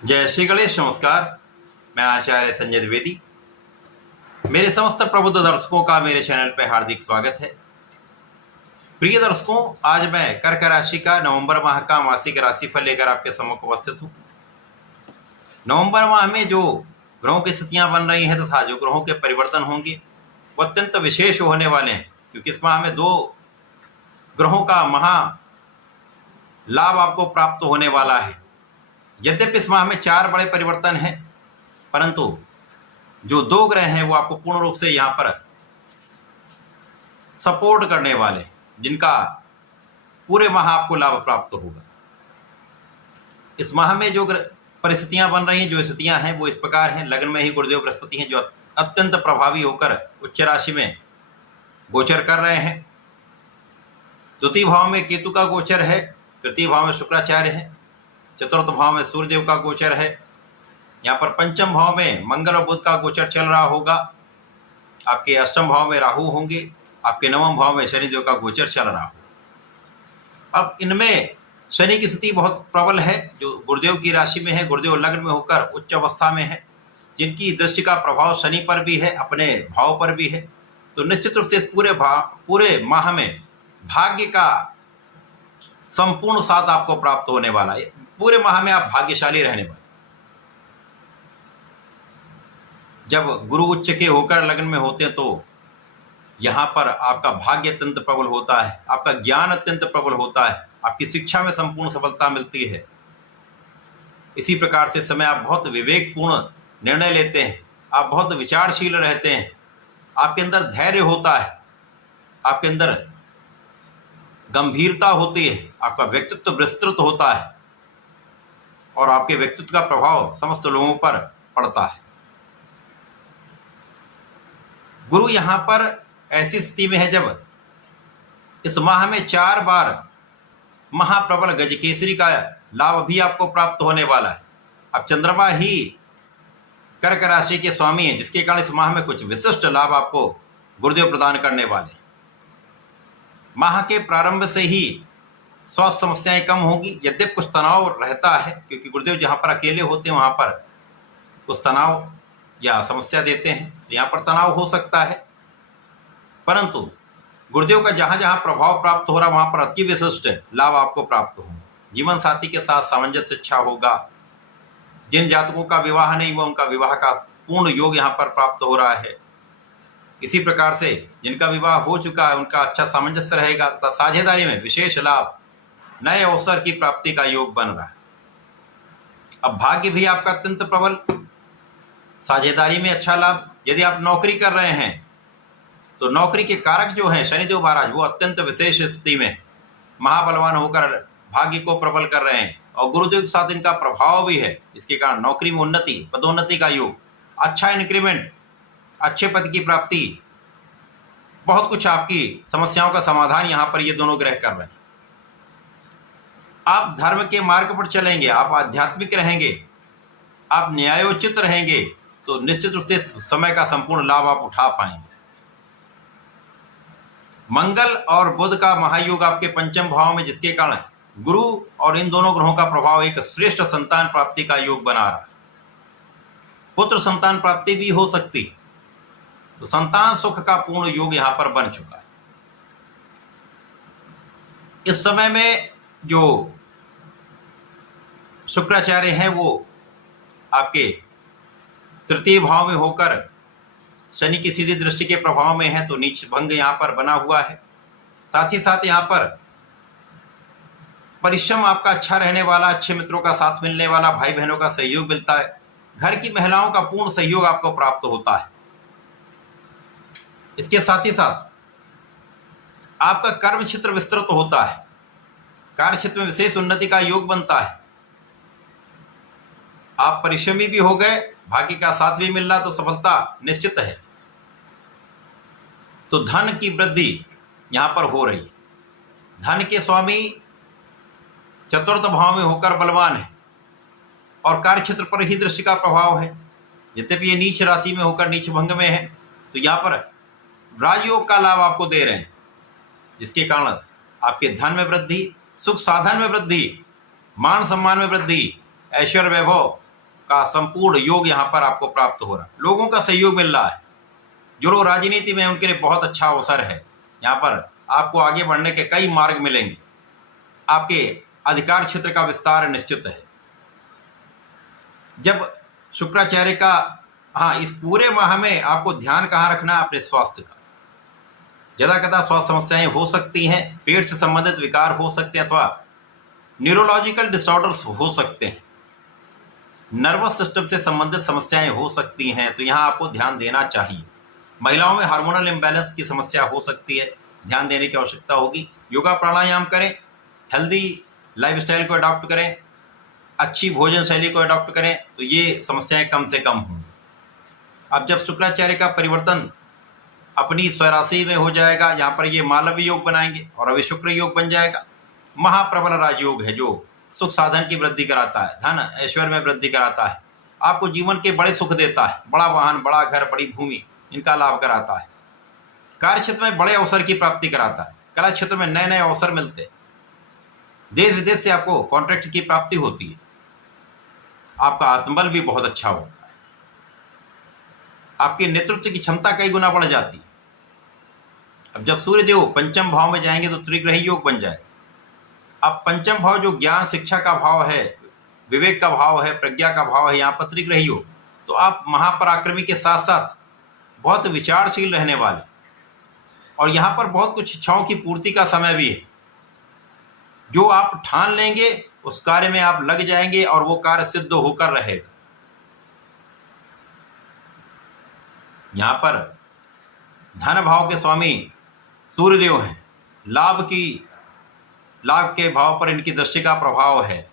जय श्री गणेश। नमस्कार। मैं आचार्य संजय द्विवेदी। मेरे समस्त प्रबुद्ध दर्शकों का मेरे चैनल पर हार्दिक स्वागत है। प्रिय दर्शकों, आज मैं कर्क राशि का नवंबर माह का मासिक राशिफल लेकर आपके सम्मुख उपस्थित हूँ। नवंबर माह में जो ग्रहों की स्थितियां बन रही हैं तथा जो ग्रहों के परिवर्तन होंगे वो अत्यंत विशेष होने वाले हैं, क्योंकि इस माह में दो ग्रहों का महा लाभ आपको प्राप्त होने वाला है। यद्यपि इस माह में 4 बड़े परिवर्तन हैं, परंतु जो 2 ग्रह हैं वो आपको पूर्ण रूप से यहाँ पर सपोर्ट करने वाले, जिनका पूरे माह आपको लाभ प्राप्त होगा। इस माह में जो परिस्थितियां बन रही हैं, जो स्थितियां हैं वो इस प्रकार हैं। लग्न में ही गुरुदेव बृहस्पति हैं, जो अत्यंत प्रभावी होकर उच्च राशि में गोचर कर रहे हैं। द्वितीय भाव में केतु का गोचर है, तृतीय भाव में शुक्राचार्य है, चतुर्थ भाव में सूर्यदेव का गोचर है। यहाँ पर पंचम भाव में मंगल और बुध का गोचर चल रहा होगा। आपके अष्टम भाव में राहु होंगे, आपके नवम भाव में शनिदेव का गोचर चल रहा होगा। अब इनमें शनि की स्थिति बहुत प्रबल है, जो गुरुदेव की राशि में है। गुरुदेव लग्न में होकर उच्च अवस्था में है, जिनकी दृष्टि का प्रभाव शनि पर भी है, अपने भाव पर भी है। तो निश्चित रूप से इस पूरे माह में भाग्य का संपूर्ण साथ आपको प्राप्त होने वाला है। पूरे माह में आप भाग्यशाली रहने वाले। जब गुरु उच्च के होकर लग्न में होते हैं तो यहाँ पर आपका भाग्य अत्यंत प्रबल होता है, आपका ज्ञान अत्यंत प्रबल होता है, आपकी शिक्षा में संपूर्ण सफलता मिलती है। इसी प्रकार से समय आप बहुत विवेकपूर्ण निर्णय लेते हैं, आप बहुत विचारशील रहते हैं, आपके अंदर धैर्य होता है, आपके अंदर गंभीरता होती है, आपका व्यक्तित्व विस्तृत होता है और आपके व्यक्तित्व का प्रभाव समस्त लोगों पर पड़ता है। गुरु यहाँ पर ऐसी स्थिति में है जब इस माह में 4 बार महाप्रबल गजकेसरी का लाभ भी आपको प्राप्त होने वाला है। अब चंद्रमा ही कर्क राशि के स्वामी हैं, जिसके कारण इस माह में कुछ विशिष्ट लाभ आपको गुरुदेव प्रदान करने वाले। माह के प्रारंभ से ही स्वास्थ्य समस्याएं कम होंगी, यद्यपि कुछ तनाव रहता है, क्योंकि गुरुदेव जहां पर अकेले होते हैं वहां पर कुछ तनाव या समस्या देते हैं, तो यहाँ पर तनाव हो सकता है। परंतु गुरुदेव का जहां जहां प्रभाव प्राप्त हो रहा वहां पर अति विशिष्ट लाभ आपको प्राप्त होगा। जीवन साथी के साथ सामंजस्य अच्छा होगा। जिन जातकों का विवाह नहीं हुआ उनका विवाह का पूर्ण योग यहाँ पर प्राप्त हो रहा है। इसी प्रकार से जिनका विवाह हो चुका है उनका अच्छा सामंजस्य रहेगा तथा साझेदारी में विशेष लाभ, नए अवसर की प्राप्ति का योग बन रहा है। अब भाग्य भी आपका अत्यंत प्रबल, साझेदारी में अच्छा लाभ। यदि आप नौकरी कर रहे हैं तो नौकरी के कारक जो हैं शनिदेव महाराज, वो अत्यंत विशेष स्थिति में महाबलवान होकर भाग्य को प्रबल कर रहे हैं और गुरुदेव के साथ इनका प्रभाव भी है। इसके कारण नौकरी में उन्नति, पदोन्नति का योग, अच्छा इंक्रीमेंट, अच्छे पद की प्राप्ति, बहुत कुछ आपकी समस्याओं का समाधान यहाँ पर ये दोनों ग्रह कर रहे हैं। आप धर्म के मार्ग पर चलेंगे, आप आध्यात्मिक रहेंगे, आप न्यायोचित रहेंगे, तो निश्चित रूप से समय का संपूर्ण लाभ आप उठा पाएंगे। मंगल और बुध का महायोग आपके पंचम भाव में, जिसके कारण गुरु और इन दोनों ग्रहों का प्रभाव एक श्रेष्ठ संतान प्राप्ति का योग बना रहा है। पुत्र संतान प्राप्ति भी हो सकती, तो संतान सुख का पूर्ण योग यहां पर बन चुका है। इस समय में जो शुक्राचार्य हैं वो आपके तृतीय भाव में होकर शनि की सीधी दृष्टि के प्रभाव में है, तो नीच भंग यहां पर बना हुआ है। साथ ही साथ यहां पर परिश्रम आपका अच्छा रहने वाला, अच्छे मित्रों का साथ मिलने वाला, भाई बहनों का सहयोग मिलता है, घर की महिलाओं का पूर्ण सहयोग आपको प्राप्त होता है। इसके साथ ही साथ आपका कर्म क्षेत्र विस्तृत होता है, कार्य क्षेत्र में विशेष उन्नति का योग बनता है। आप परिश्रमी भी हो गए, भाग्य का साथ भी मिल रहा, तो सफलता निश्चित है। तो धन की वृद्धि यहां पर हो रही है। धन के स्वामी चतुर्थ भाव में होकर बलवान है और कार्य क्षेत्र पर ही दृष्टि का प्रभाव है। यद्यपि ये नीच राशि में होकर नीच भंग में है, तो यहाँ पर राजयोग का लाभ आपको दे रहे हैं, जिसके कारण आपके धन में वृद्धि, सुख साधन में वृद्धि, मान सम्मान में वृद्धि, ऐश्वर्य वैभव का संपूर्ण योग यहाँ पर आपको प्राप्त हो रहा है। लोगों का सहयोग मिल रहा है। जो लोग राजनीति में हैं उनके लिए बहुत अच्छा अवसर है। यहाँ पर आपको आगे बढ़ने के कई मार्ग मिलेंगे। आपके अधिकार क्षेत्र का विस्तार निश्चित है। जब शुक्राचार्य का इस पूरे माह में आपको ध्यान कहाँ रखना है? अपने स्वास्थ्य का। ज्यादा कदा स्वास्थ्य समस्याएं हो सकती हैं, पेट से संबंधित विकार हो सकते हैं अथवा न्यूरोलॉजिकल डिसऑर्डर्स हो सकते हैं, नर्वस सिस्टम से संबंधित समस्याएं हो सकती हैं, तो यहाँ आपको ध्यान देना चाहिए। महिलाओं में हार्मोनल इम्बैलेंस की समस्या हो सकती है, ध्यान देने की आवश्यकता होगी। योगा प्राणायाम करें, हेल्दी लाइफस्टाइल को अडॉप्ट करें, अच्छी भोजन शैली को अडॉप्ट करें, तो ये समस्याएं कम से कम होंगी। अब जब शुक्राचार्य का परिवर्तन अपनी स्वराशि में हो जाएगा, यहाँ पर ये मालव्य योग बनाएंगे और अभी शुक्र योग बन जाएगा। महाप्रबल राजयोग है जो सुख साधन की वृद्धि कराता है, धन ऐश्वर्य में वृद्धि कराता है, आपको जीवन के बड़े सुख देता है, बड़ा वाहन, बड़ा घर, बड़ी भूमि, इनका लाभ कराता है। कार्य क्षेत्र में बड़े अवसर की प्राप्ति कराता है। कला क्षेत्र में नए नए अवसर मिलते हैं। देश विदेश से आपको कॉन्ट्रैक्ट की प्राप्ति होती है। आपका आत्मबल भी बहुत अच्छा होता है। आपके नेतृत्व की क्षमता कई गुना बढ़ जाती है। अब जब सूर्यदेव पंचम भाव में जाएंगे तो त्रिग्रही योग बन जाएगा। अब पंचम भाव जो ज्ञान शिक्षा का भाव है, विवेक का भाव है, प्रज्ञा का भाव है, यहाँ पर त्रिग्रही योग, तो आप महापराक्रमी के साथ साथ बहुत विचारशील रहने वाले, और यहाँ पर बहुत कुछ इच्छाओं की पूर्ति का समय भी है। जो आप ठान लेंगे उस कार्य में आप लग जाएंगे और वो कार्य सिद्ध होकर रहेगा। यहाँ पर धन भाव के स्वामी सूर्यदेव हैं। लाभ के भाव पर इनकी दृष्टि का प्रभाव है,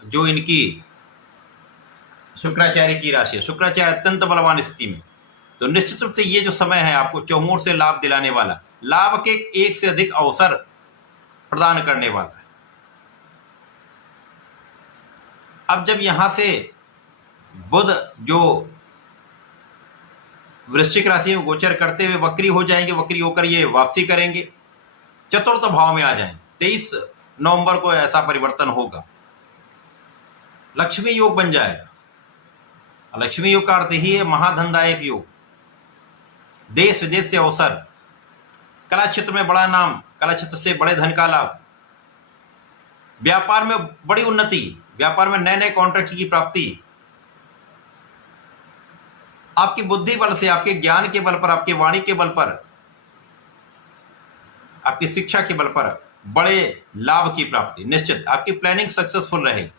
जो इनकी शुक्राचार्य की राशि है। शुक्राचार्य अत्यंत बलवान स्थिति में, तो निश्चित रूप से ये जो समय है आपको चौमुख से लाभ दिलाने वाला, लाभ के एक से अधिक अवसर प्रदान करने वाला है। अब जब यहां से बुध जो वृश्चिक राशि में गोचर करते हुए वक्री हो जाएंगे, वक्री होकर ये वापसी करेंगे, चतुर्थ भाव में आ जाएंगे। 23 नवंबर को ऐसा परिवर्तन होगा। लक्ष्मी योग बन जाएगा। लक्ष्मी योग का अर्थ ही है महाधनदायक योग, देश विदेश से अवसर, कला क्षेत्र में बड़ा नाम, कला क्षेत्र से बड़े धन का लाभ, व्यापार में बड़ी उन्नति, व्यापार में नए नए कॉन्ट्रैक्ट की प्राप्ति, आपकी बुद्धि बल से, आपके ज्ञान के बल पर, आपकी वाणी के बल पर, आपकी शिक्षा के बल पर बड़े लाभ की प्राप्ति निश्चित। आपकी प्लानिंग सक्सेसफुल रहेगी।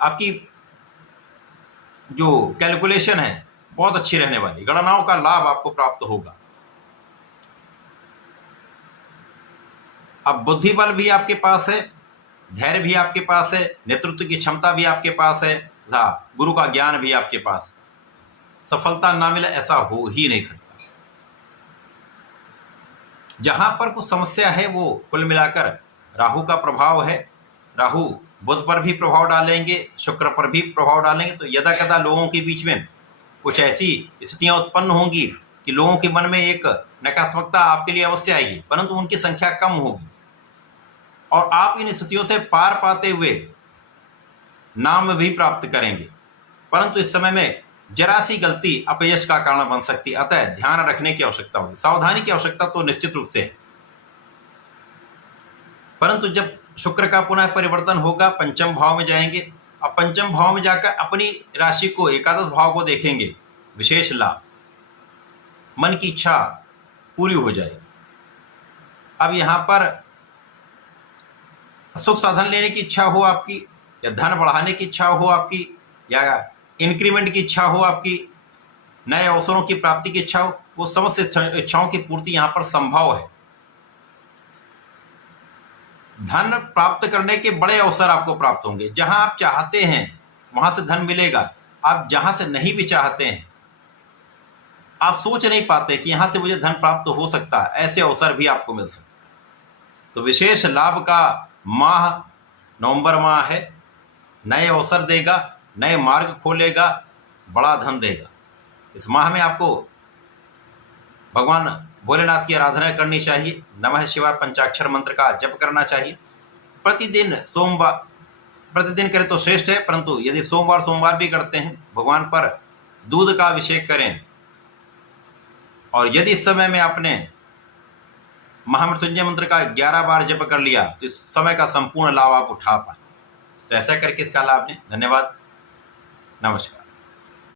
आपकी जो कैलकुलेशन है बहुत अच्छी रहने वाली, गणनाओं का लाभ आपको प्राप्त होगा। अब बुद्धि बल भी आपके पास है, धैर्य भी आपके पास है, नेतृत्व की क्षमता भी आपके पास है, गुरु का ज्ञान भी आपके पास। सफलता ना मिले ऐसा हो ही नहीं सकता। जहां पर कुछ समस्या है वो कुल मिलाकर राहु का प्रभाव है। राहु बुध पर भी प्रभाव डालेंगे, शुक्र पर भी प्रभाव डालेंगे, तो यदा कदा लोगों के बीच में कुछ ऐसी स्थितियां उत्पन्न होंगी कि लोगों के मन में एक नकारात्मकता आपके लिए अवश्य आएगी, परंतु उनकी संख्या कम होगी और आप इन स्थितियों से पार पाते हुए नाम भी प्राप्त करेंगे। परंतु इस समय में जरा सी गलती अपयश का कारण बन सकती है, अतः ध्यान रखने की आवश्यकता होगी। सावधानी की आवश्यकता तो निश्चित रूप से है। परंतु जब शुक्र का पुनः परिवर्तन होगा, पंचम भाव में जाएंगे। अब पंचम भाव में जाकर अपनी राशि को, एकादश भाव को देखेंगे, विशेष लाभ, मन की इच्छा पूरी हो जाएगी। अब यहां पर सुख साधन लेने की इच्छा हो आपकी, या धन बढ़ाने की इच्छा हो आपकी, या इंक्रीमेंट की इच्छा हो आपकी, नए अवसरों की प्राप्ति की इच्छा हो, वो समस्त इच्छाओं की पूर्ति यहां पर संभव है। धन प्राप्त करने के बड़े अवसर आपको प्राप्त होंगे। जहां आप चाहते हैं वहां से धन मिलेगा। आप जहां से नहीं भी चाहते हैं, आप सोच नहीं पाते कि यहां से मुझे धन प्राप्त हो सकता है, ऐसे अवसर भी आपको मिल सकते हैं। तो विशेष लाभ का माह नवंबर माह है। नए अवसर देगा, नए मार्ग खोलेगा, बड़ा धन देगा। इस माह में आपको भगवान भोलेनाथ की आराधना करनी चाहिए। नमः शिवाय पंचाक्षर मंत्र का जप करना चाहिए। प्रतिदिन सोमवार प्रतिदिन करें तो श्रेष्ठ है, परंतु यदि सोमवार भी करते हैं, भगवान पर दूध का अभिषेक करें और यदि इस समय में आपने महामृत्युंजय मंत्र का 11 बार जप कर लिया तो इस समय का संपूर्ण लाभ आप उठा पाए। तो ऐसा करके इसका लाभ लें। धन्यवाद, नमस्कार।